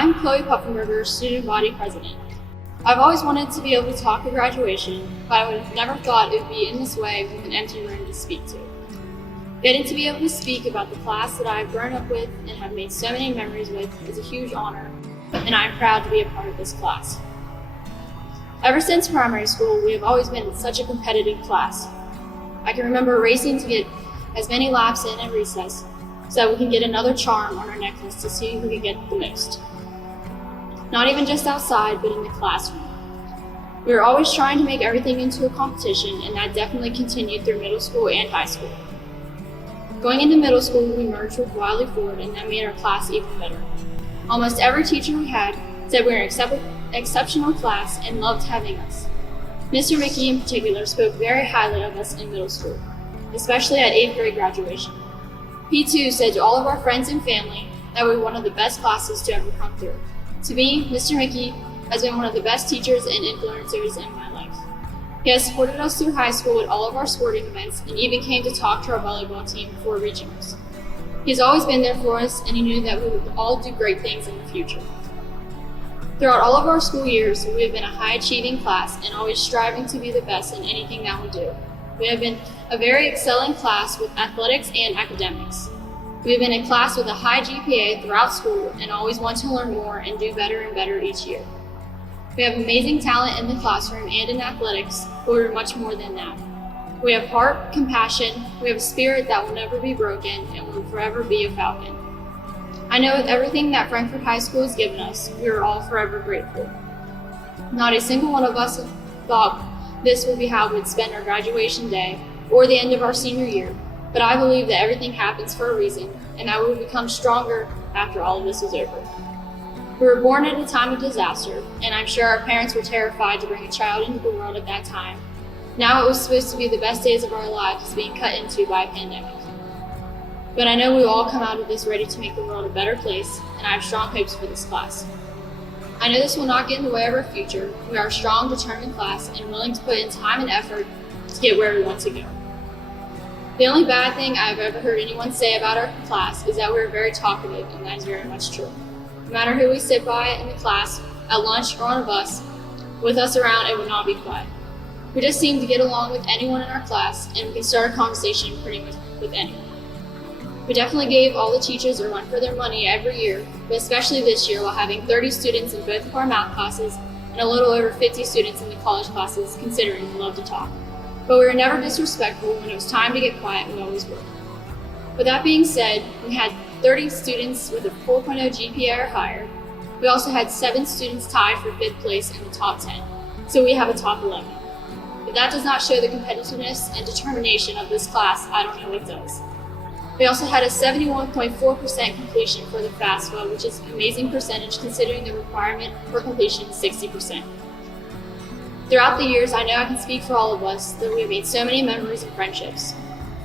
I'm Chloe Puffenberger, student body president. I've always wanted to be able to talk at graduation, but I would have never thought it would be in this way with an empty room to speak to. Getting to be able to speak about the class that I've grown up with and have made so many memories with is a huge honor, and I'm proud to be a part of this class. Ever since primary school, we have always been such a competitive class. I can remember racing to get as many laps in at recess so that we can get another charm on our necklace to see who can get the most. Not even just outside, but in the classroom. We were always trying to make everything into a competition, and that definitely continued through middle school and high school. Going into middle school, we merged with Wiley Ford, and that made our class even better. Almost every teacher we had said we were an exceptional class and loved having us. Mr. Mickey in particular spoke very highly of us in middle school, especially at 8th grade graduation. He too said to all of our friends and family that we were one of the best classes to ever come through. To me, Mr. Mickey has been one of the best teachers and influencers in my life. He has supported us through high school at all of our sporting events and even came to talk to our volleyball team before regionals. He's always been there for us, and he knew that we would all do great things in the future. Throughout all of our school years, we have been a high-achieving class and always striving to be the best in anything that we do. We have been a very excelling class with athletics and academics. We have been a class with a high GPA throughout school and always want to learn more and do better and better each year. We have amazing talent in the classroom and in athletics, but we're much more than that. We have heart, compassion, we have a spirit that will never be broken and will forever be a Falcon. I know with everything that Frankfort High School has given us, we are all forever grateful. Not a single one of us thought this would be how we'd spend our graduation day or the end of our senior year, but I believe that everything happens for a reason and that we will become stronger after all of this is over. We were born at a time of disaster, and I'm sure our parents were terrified to bring a child into the world at that time. Now it was supposed to be the best days of our lives being cut into by a pandemic. But I know we will all come out of this ready to make the world a better place, and I have strong hopes for this class. I know this will not get in the way of our future. We are a strong, determined class and willing to put in time and effort to get where we want to go. The only bad thing I've ever heard anyone say about our class is that we're very talkative, and that is very much true. No matter who we sit by in the class, at lunch or on a bus, with us around, it would not be quiet. We just seem to get along with anyone in our class, and we can start a conversation pretty much with anyone. We definitely gave all the teachers a run for their money every year, but especially this year while having 30 students in both of our math classes and a little over 50 students in the college classes, considering we love to talk. But we were never disrespectful. When it was time to get quiet, we always were. With that being said, we had 30 students with a 4.0 GPA or higher. We also had 7 students tied for 5th place in the top 10, so we have a top 11. If that does not show the competitiveness and determination of this class, I don't know what does. We also had a 71.4% completion for the FAFSA, which is an amazing percentage considering the requirement for completion is 60%. Throughout the years, I know I can speak for all of us that we have made so many memories and friendships.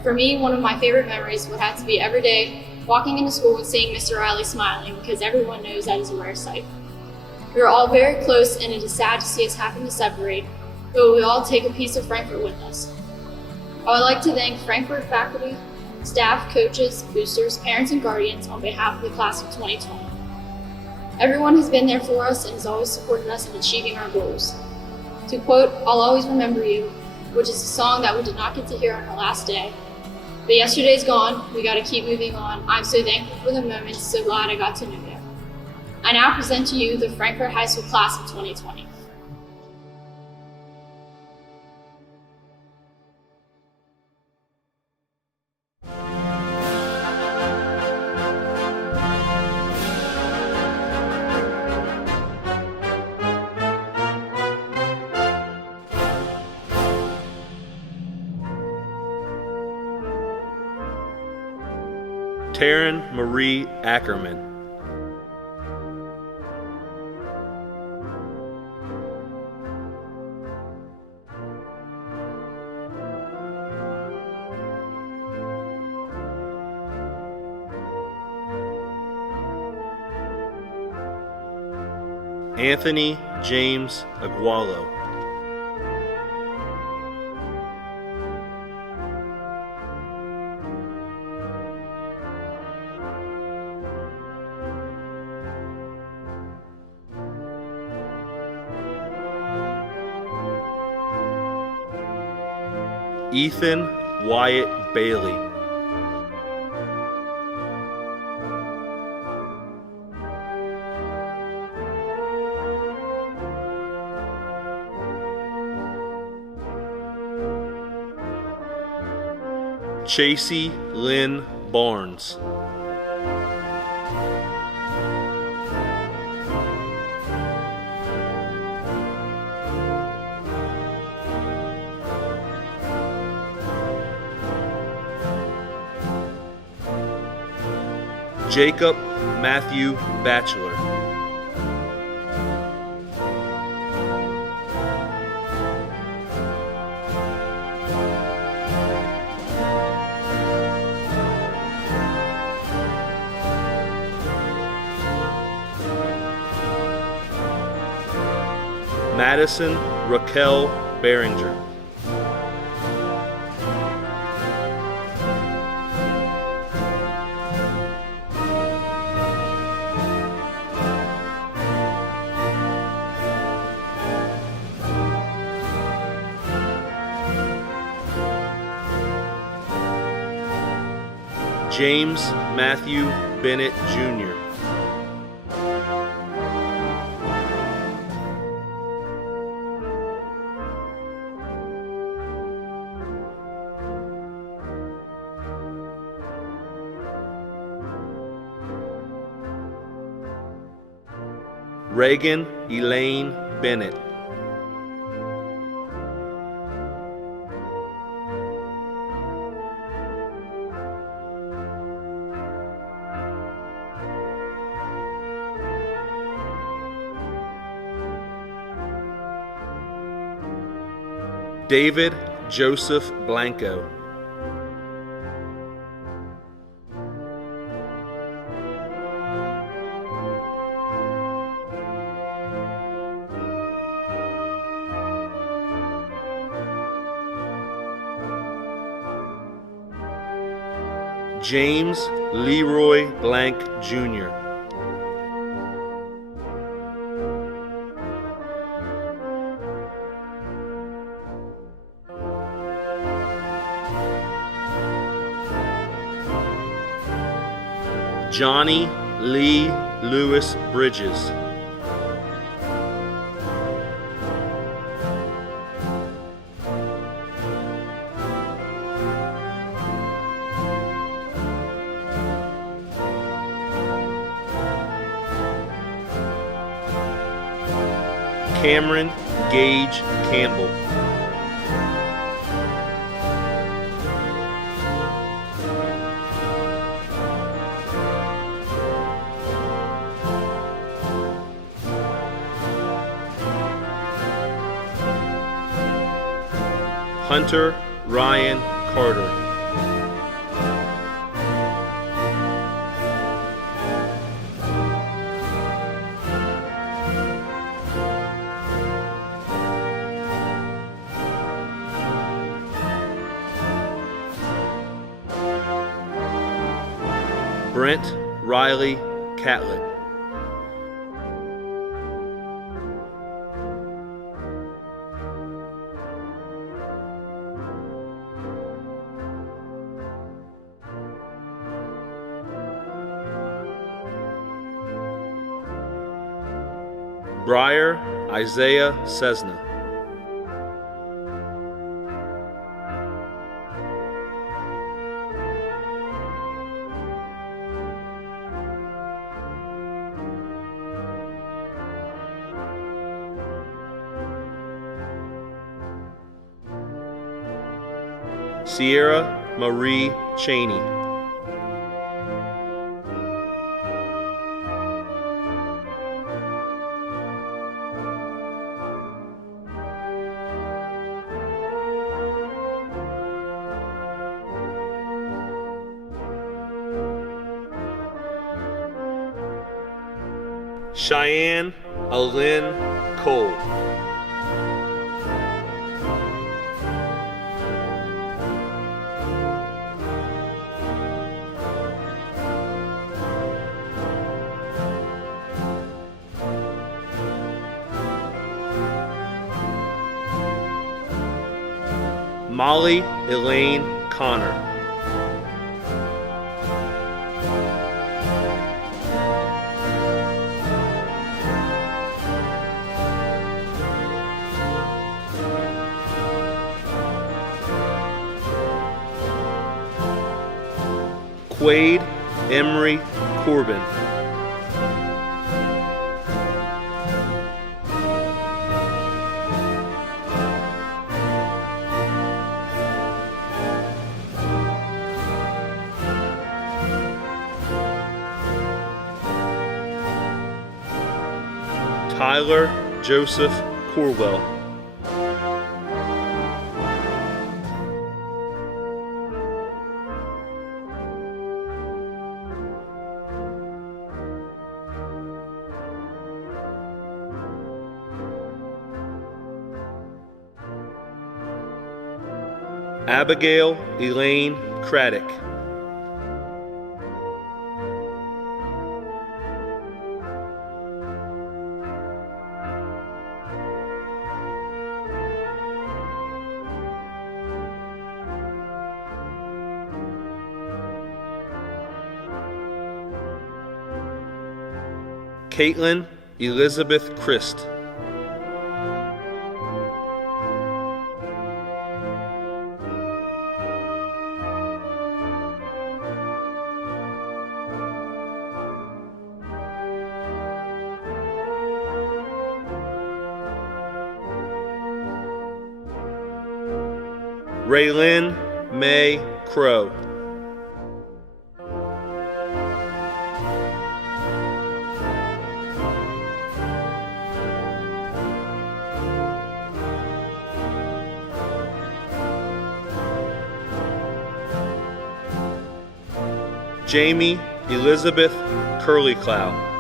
For me, one of my favorite memories would have to be every day walking into school and seeing Mr. Riley smiling, because everyone knows that is a rare sight. We are all very close, and it is sad to see us having to separate, but we all take a piece of Frankfort with us. I would like to thank Frankfort faculty, staff, coaches, boosters, parents, and guardians on behalf of the class of 2020. Everyone has been there for us and has always supported us in achieving our goals. To quote, "I'll always remember you," which is a song that we did not get to hear on our last day. But yesterday's gone, we gotta keep moving on. I'm so thankful for the moments, so glad I got to know you. I now present to you the Frankfort High School class of 2020. Taryn Marie Ackerman. Anthony James Agualo. Ethan Wyatt Bailey. Chasey Lynn Barnes. Jacob Matthew Batchelor. Madison Raquel Behringer. James Matthew Bennett Jr. Reagan Elaine Bennett. David Joseph Blanco. James Leroy Blank Jr. Johnny Lee Lewis Bridges. Cameron Gage Campbell. Hunter Ryan Carter. Brent Riley Catlett. Briar Isaiah Cessna. Sierra Marie Cheney. Cheyenne Alyn Cole. Molly Elaine Connor. Quade Emery Corbin. Tyler Joseph Corwell. Abigail Elaine Craddock. Caitlin Elizabeth Christ. Raylyn May Crow. Jamie Elizabeth Curlyclough.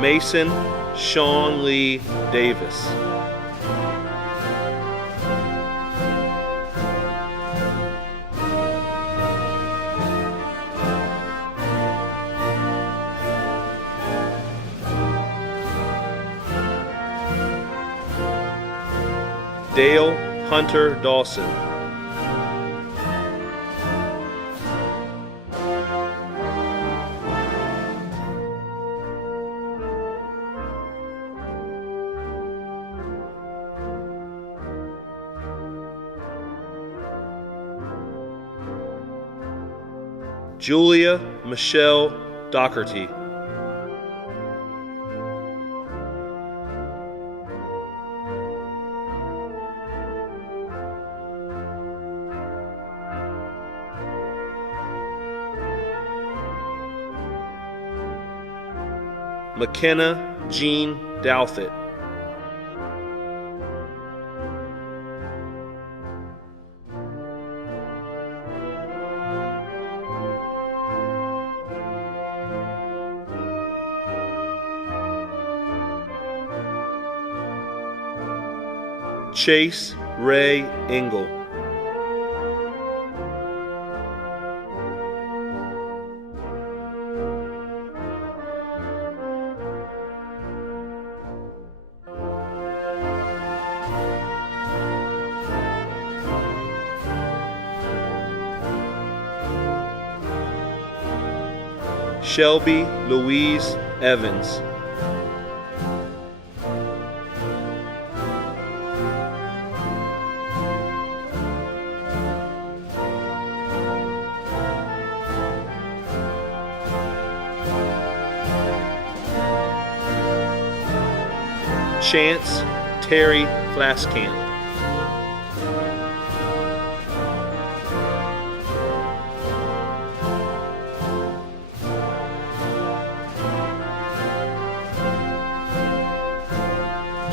Mason Sean Lee Davis. Dale Hunter Dawson. Julia Michelle Doherty. McKenna Jean Douthit. Chase Ray Engel. Shelby Louise Evans. Chance Terry Flaskamp.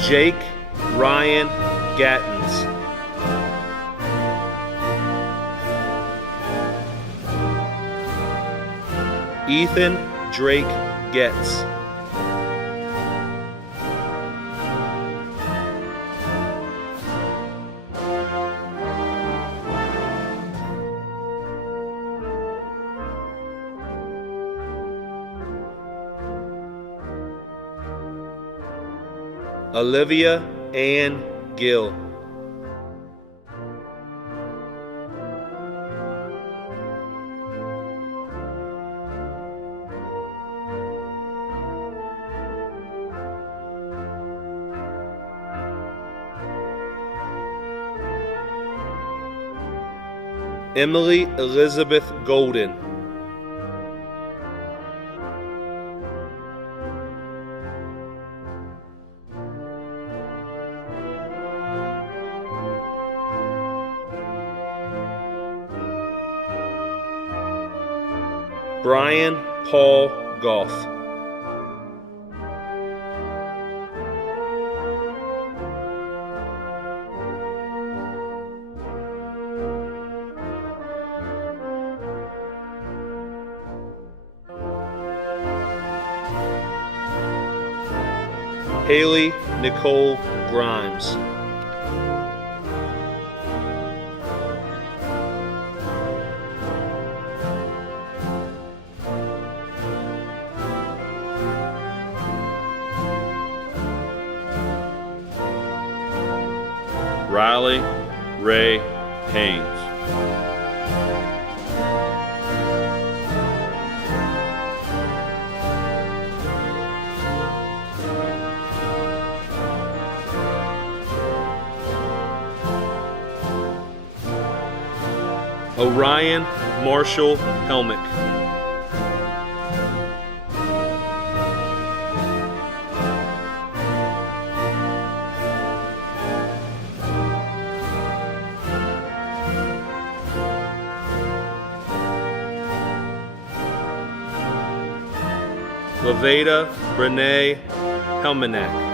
Jake Ryan Gattens. Ethan Drake Getz. Olivia Ann Gill, Emily Elizabeth Golden, Brian Paul Goff, Haley Nicole Grimes, Riley Ray Haynes, Orion Marshall Helmick, Laveda Renee Helminack,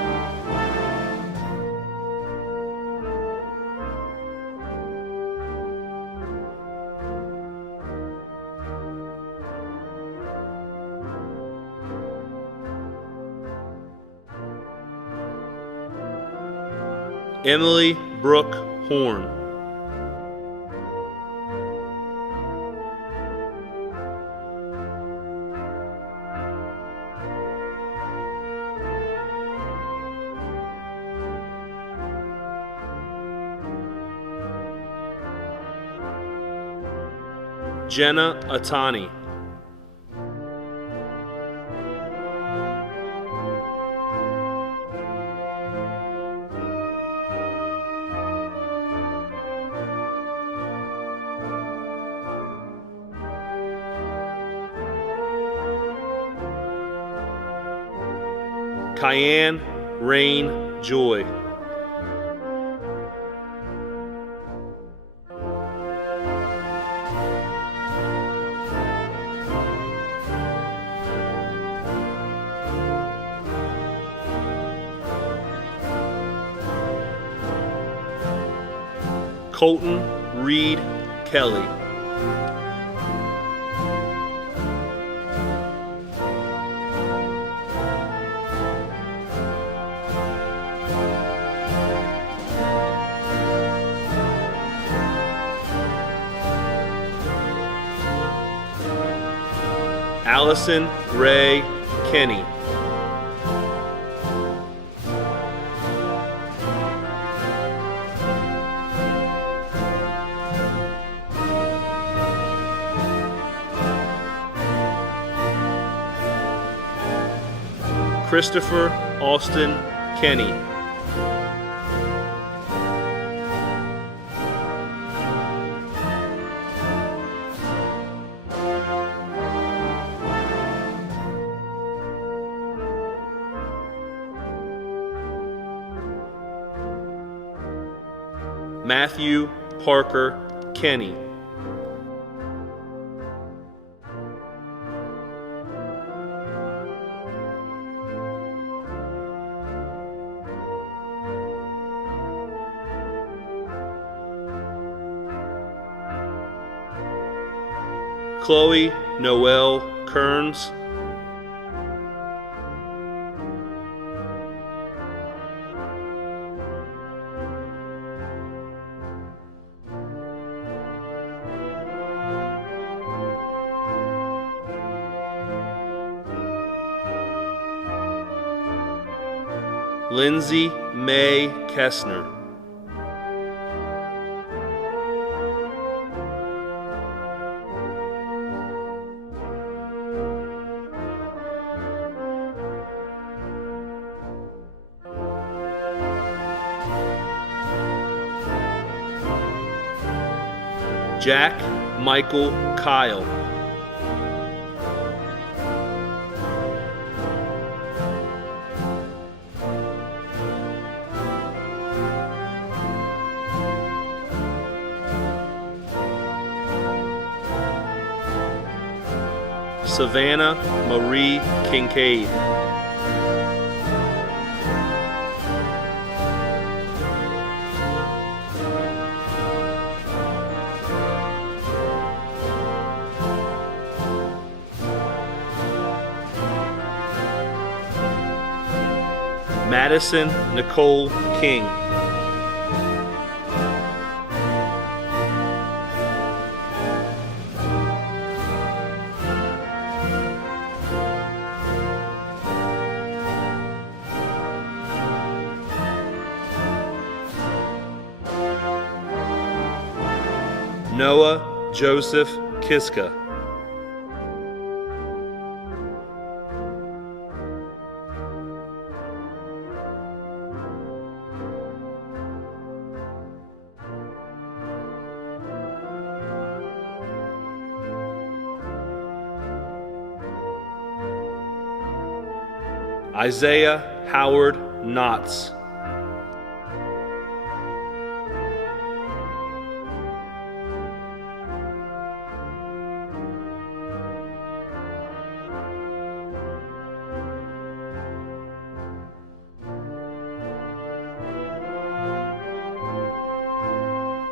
Emily Brooke Horn, Jenna Atani, Kyan Rain Joy, Colton Reed Kelly, Allison Ray Kenny, Christopher Austin Kenny, Matthew Parker Kenny, Chloe Noel Kearns, Lindsay May Kessner. Jack Michael Kyle. Savannah Marie Kincaid. Madison Nicole King. Noah Joseph Kiska. Isaiah Howard Knotts.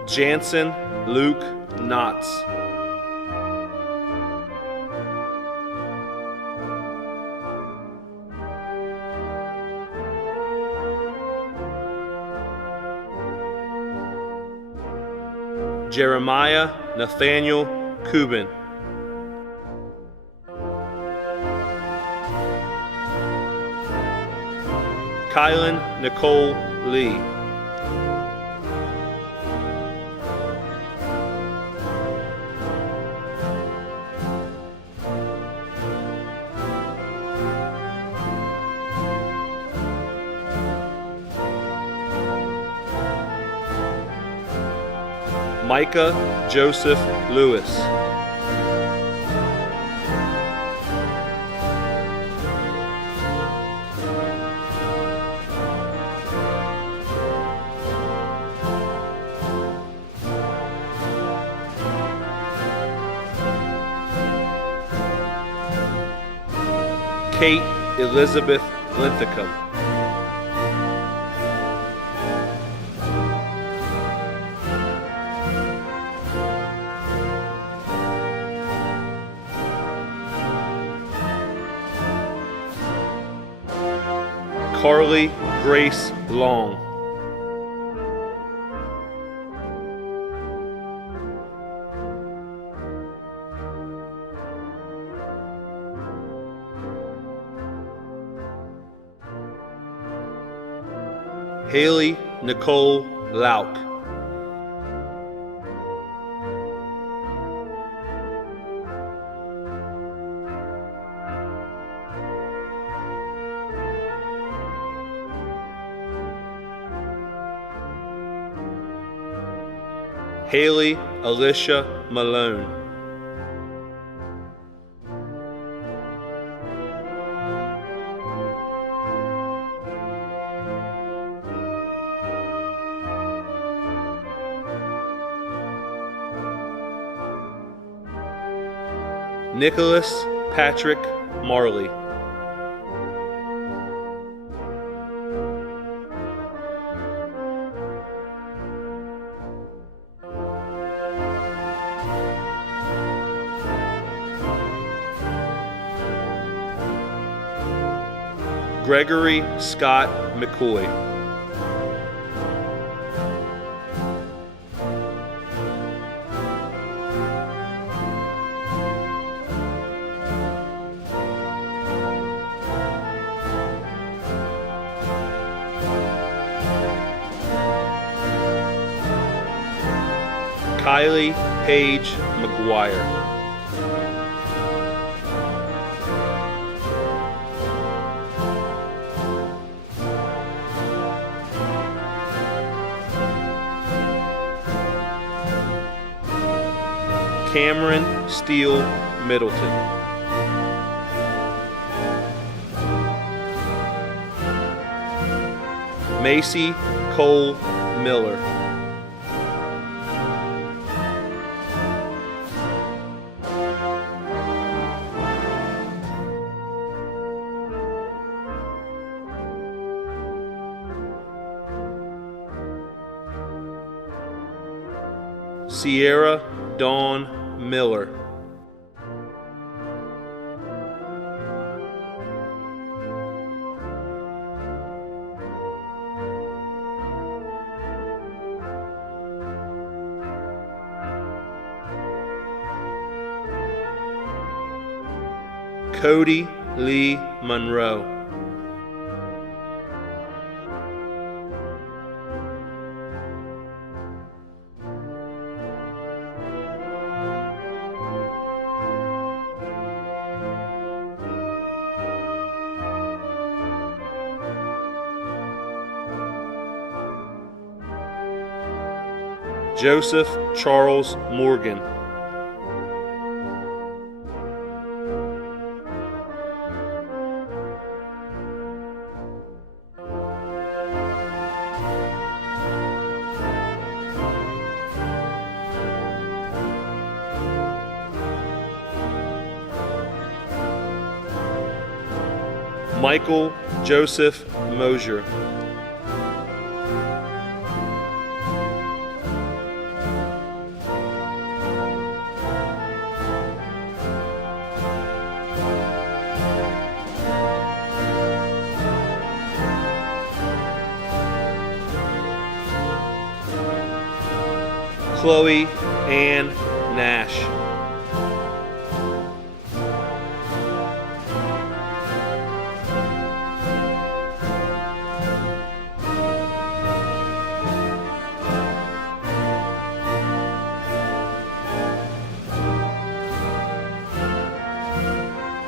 Jansen Luke Knotts. Jeremiah Nathaniel Kubin. Kylan Nicole Lee. Micah Joseph Lewis. Kate Elizabeth Linthicum. Carly Grace Long. Haley Nicole Lauk. Haley Alicia Malone. Nicholas Patrick Marley. Gregory Scott McCoy. Kylie Paige McGuire. Cameron Steele Middleton. Macy Cole Miller. Sierra Dawn Miller. Cody Lee Monroe. Joseph Charles Morgan. Michael Joseph Mosier. Chloe Ann Nash.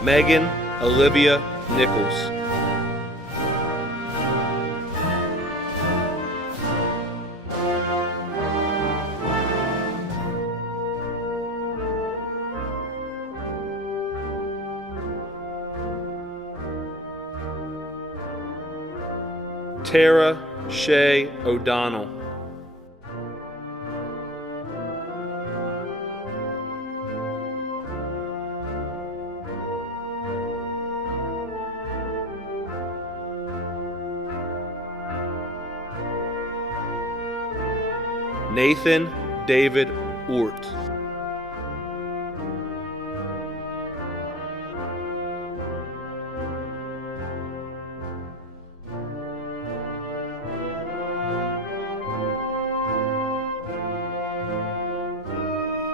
Megan Olivia Nichols. Tara Shea O'Donnell. Nathan David Ort.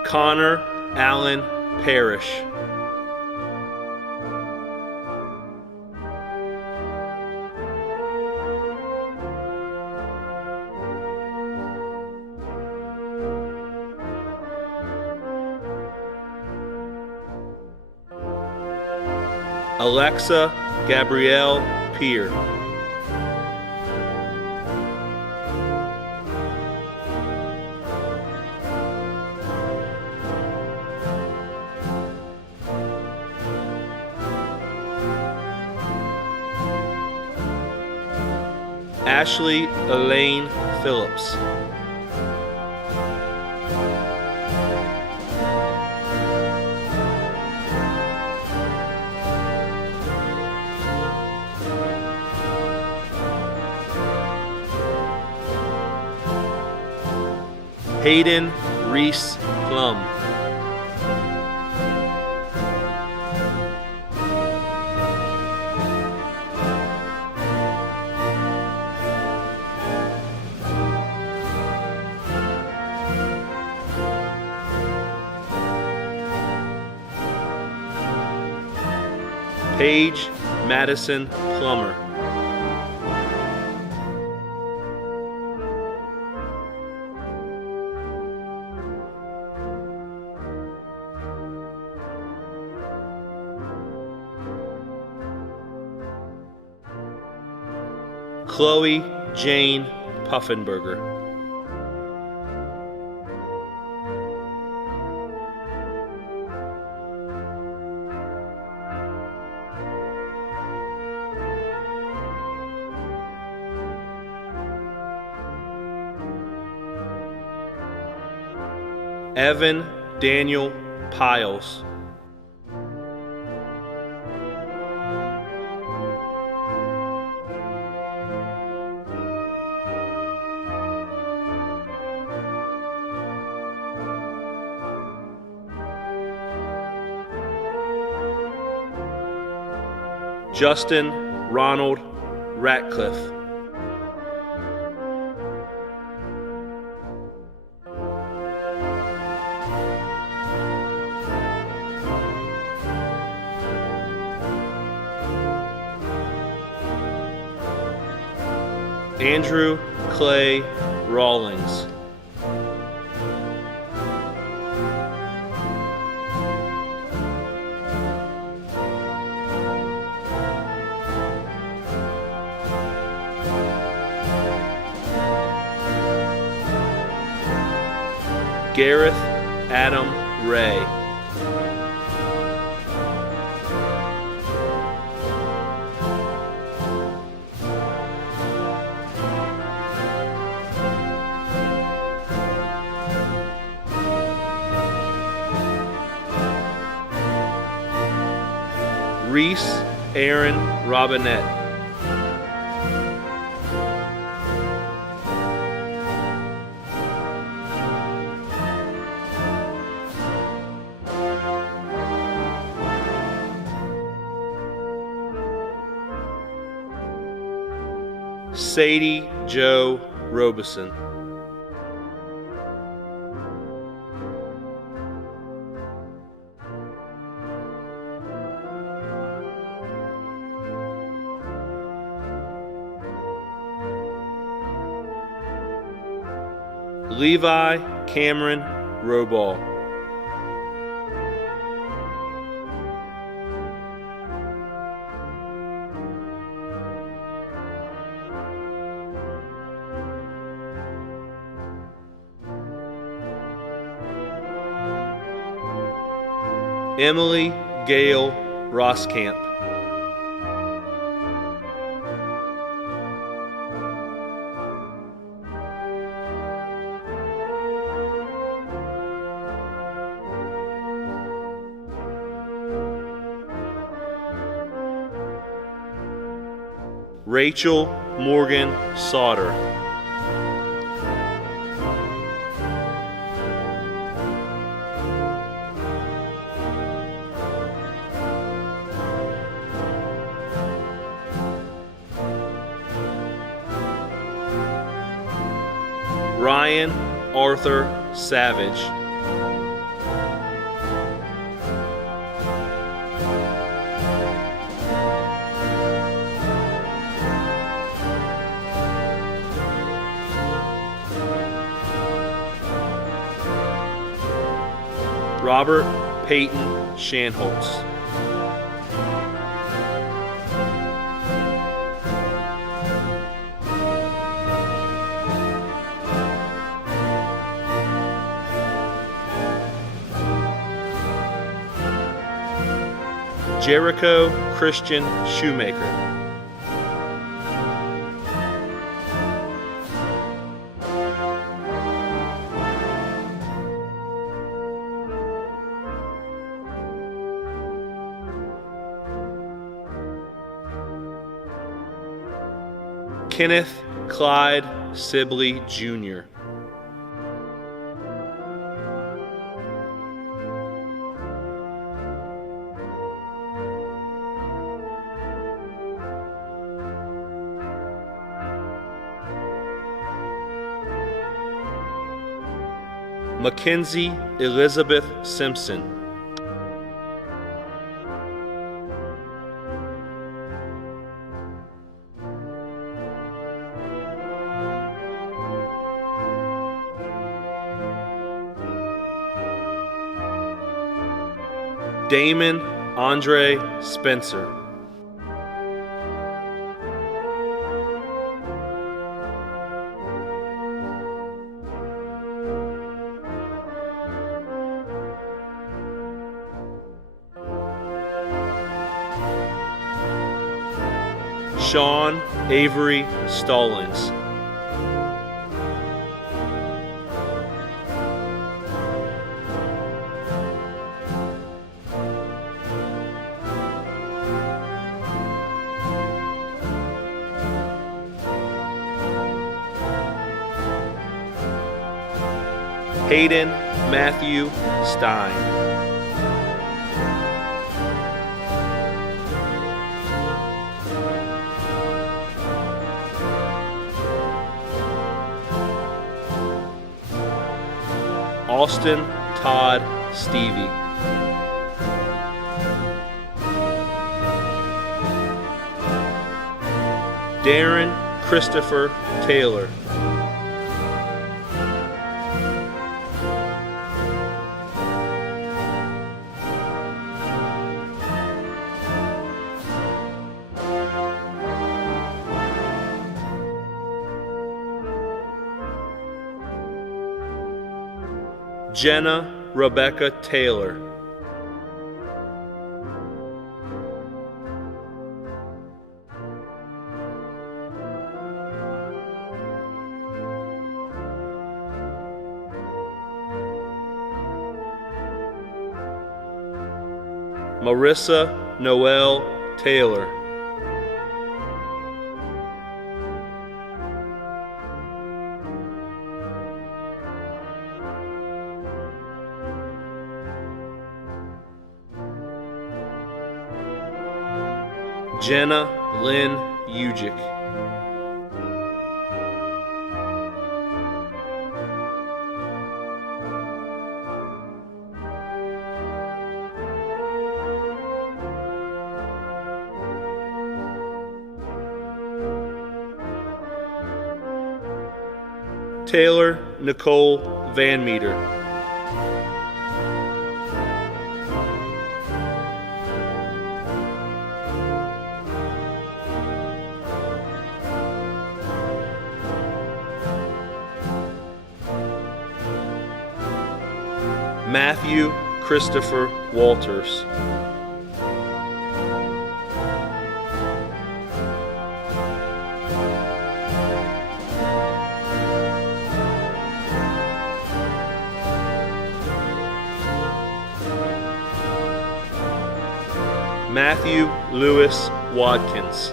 Connor Allen Parrish. Alexa Gabrielle Peer. Ashley Elaine Phillips. Hayden Reese Plum. Paige Madison Plummer. Chloe Jane Puffenberger. Evan Daniel Piles. Justin Ronald Ratcliffe. Andrew Clay Rawlings. Gareth Adam Ray. Reese Aaron Robinette. Sadie Joe Robeson. Levi Cameron Roball. Emily Gale Roskamp. Rachel Morgan Sauter. Ryan Arthur Savage. Robert Peyton Shanholtz. Jericho Christian Shoemaker. Kenneth Clyde Sibley Jr. Mackenzie Elizabeth Simpson. Damon Andre Spencer. Sean Avery Stallings. Hayden Matthew Stein. Austin Todd Stevie. Darren Christopher Taylor. Jenna Rebecca Taylor. Marissa Noel Taylor. Jenna Lynn Ujic. Taylor Nicole Van Meter. Matthew Christopher Walters. Matthew Lewis Watkins.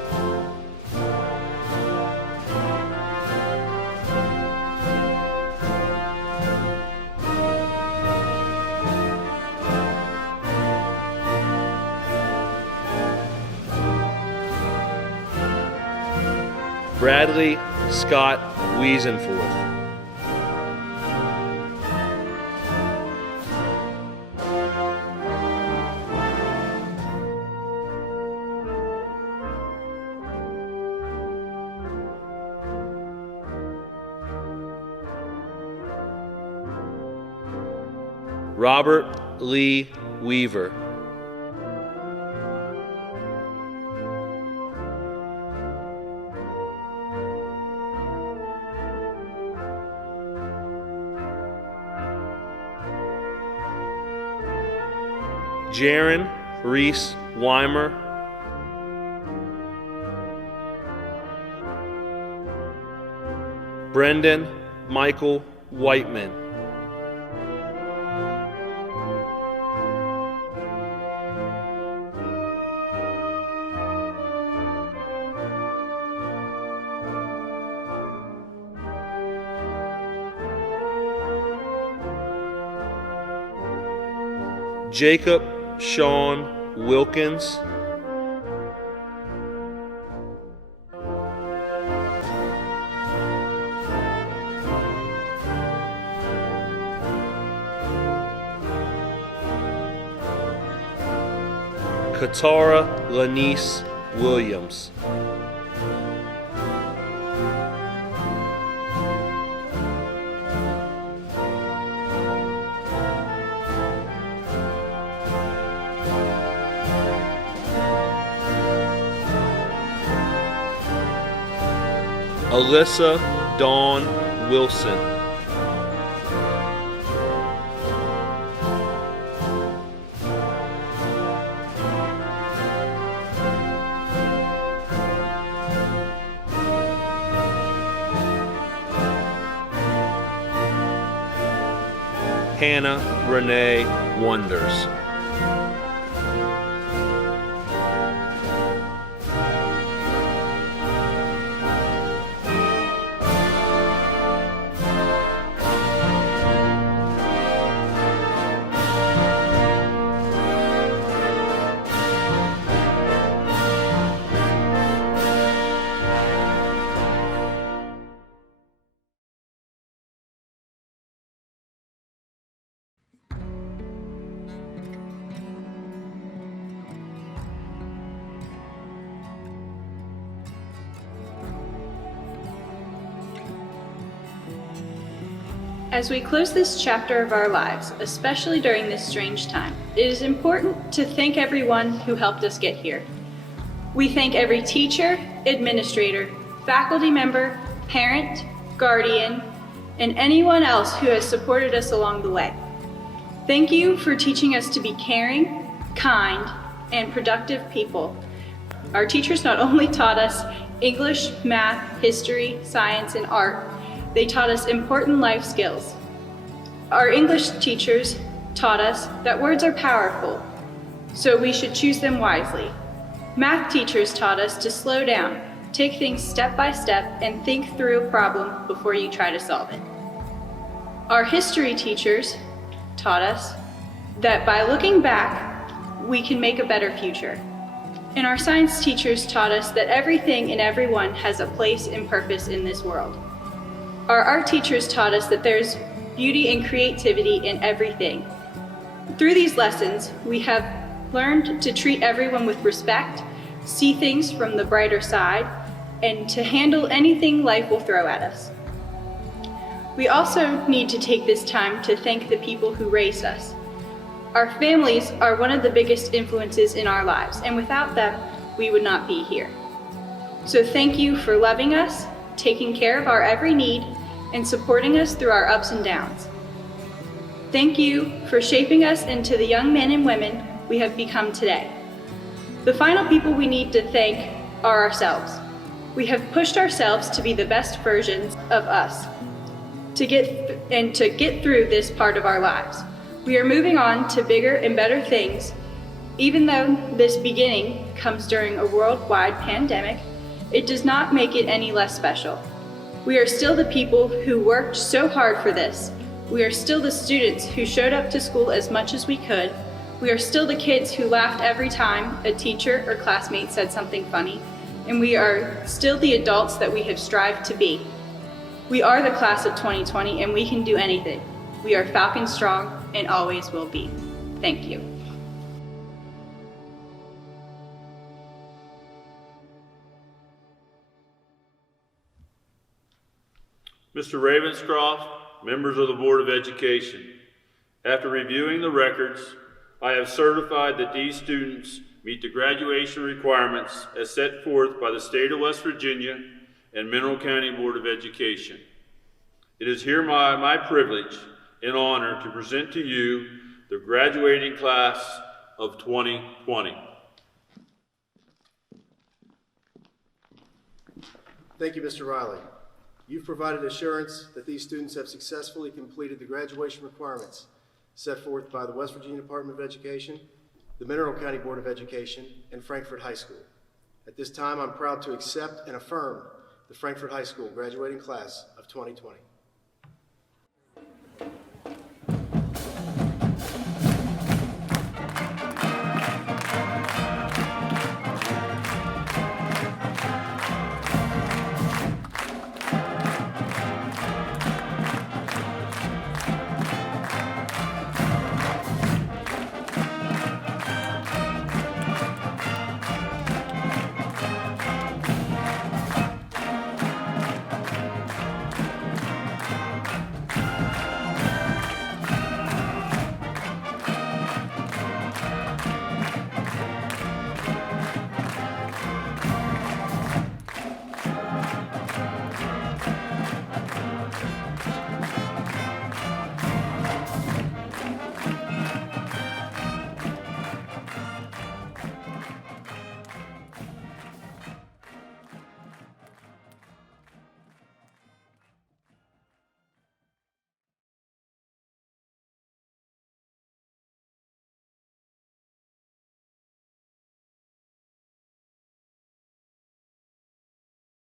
Bradley Scott Wiesenforth. Robert Lee Weaver. Jaron Reese Weimer. Brendan Michael Whiteman. Jacob Sean Wilkins. Katara Lanice Williams. Alyssa Dawn Wilson. Hannah Renee Wonders. As we close this chapter of our lives, especially during this strange time, it is important to thank everyone who helped us get here. We thank every teacher, administrator, faculty member, parent, guardian, and anyone else who has supported us along the way. Thank you for teaching us to be caring, kind, and productive people. Our teachers not only taught us English, math, history, science, and art, they taught us important life skills. Our English teachers taught us that words are powerful, so we should choose them wisely. Math teachers taught us to slow down, take things step by step, and think through a problem before you try to solve it. Our history teachers taught us that by looking back, we can make a better future. And our science teachers taught us that everything and everyone has a place and purpose in this world. Our art teachers taught us that there's beauty and creativity in everything. Through these lessons, we have learned to treat everyone with respect, see things from the brighter side, and to handle anything life will throw at us. We also need to take this time to thank the people who raised us. Our families are one of the biggest influences in our lives, and without them, we would not be here. So thank you for loving us, taking care of our every need, and supporting us through our ups and downs. Thank you for shaping us into the young men and women we have become today. The final people we need to thank are ourselves. We have pushed ourselves to be the best versions of us to get through this part of our lives. We are moving on to bigger and better things. Even though this beginning comes during a worldwide pandemic, it does not make it any less special. We are still the people who worked so hard for this. We are still the students who showed up to school as much as we could. We are still the kids who laughed every time a teacher or classmate said something funny. And we are still the adults that we have strived to be. We are the class of 2020 and we can do anything. We are Falcon strong and always will be. Thank you. Mr. Ravenscroft, members of the Board of Education, after reviewing the records, I have certified that these students meet the graduation requirements as set forth by the State of West Virginia and Mineral County Board of Education. It is here my privilege and honor to present to you the graduating class of 2020. Thank you, Mr. Riley. You've provided assurance that these students have successfully completed the graduation requirements set forth by the West Virginia Department of Education, the Mineral County Board of Education, and Frankfort High School. At this time, I'm proud to accept and affirm the Frankfort High School graduating class of 2020.